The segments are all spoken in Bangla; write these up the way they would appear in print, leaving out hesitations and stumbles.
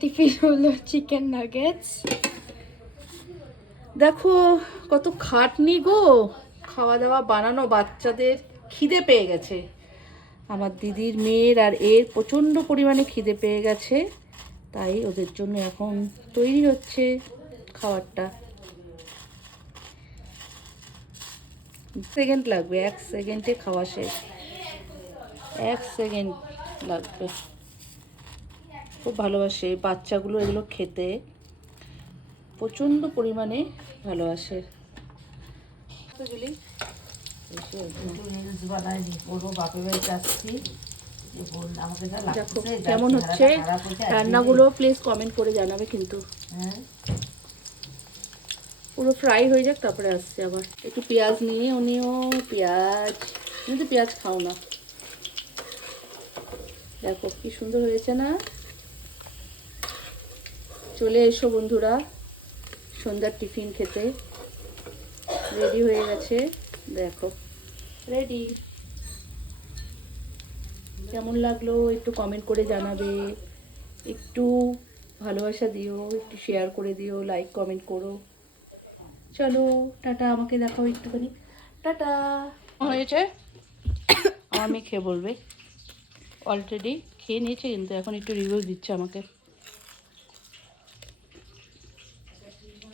টিফিন হলো চিকেন নাগেটস। দেখো কত খাটনি গো, খাওয়া দাওয়া বানানো, বাচ্চাদের খিদে পেয়ে গেছে। আমার দিদির মেয়ের আর এর প্রচণ্ড পরিমাণে খিদে পেয়ে গেছে, তাই ওদের জন্য এখন তৈরি হচ্ছে খাবারটা। সেকেন্ড লাগবে, 1 সেকেন্ডে খাওয়া শেষ, 1 সেকেন্ড লাগবে। খুব ভালোবাসে বাচ্চাগুলো এগুলো খেতে, প্রচণ্ড পরিমাণে ভালোবাসে। দেখো কেমন হচ্ছে রান্নাগুলো, প্লিজ কমেন্ট করে জানাবে কিন্তু। পুরো ফ্রাই হয়ে যাক তারপরে আসছে। আবার একটু পেঁয়াজ নিয়ে উনিও পেঁয়াজ, কিন্তু পেঁয়াজ খাও না। দেখো কি সুন্দর হয়েছে না? চলে এসো বন্ধুরা সন্ধ্যার টিফিন খেতে। রেডি হয়ে গেছে, দেখো রেডি। কেমন লাগলো একটু কমেন্ট করে জানাবে, একটু ভালোবাসা দিও, একটু শেয়ার করে দিও, লাইক কমেন্ট করো। চলো টাটা, আমাকে দেখাও একটুখানি, টাটা। হয়েছে আমার মেয়ে খেয়ে বলবে, অলরেডি খেয়ে নিয়েছে কিন্তু এখন একটু রিভিউ দিচ্ছে আমাকে।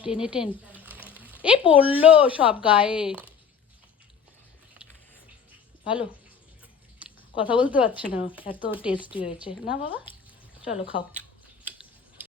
10 এ 10। এই পড়লো সব গায়ে। ভালো, কথা বলতে পারছে না, এত টেস্টি হয়েছে না বাবা। চলো খাও।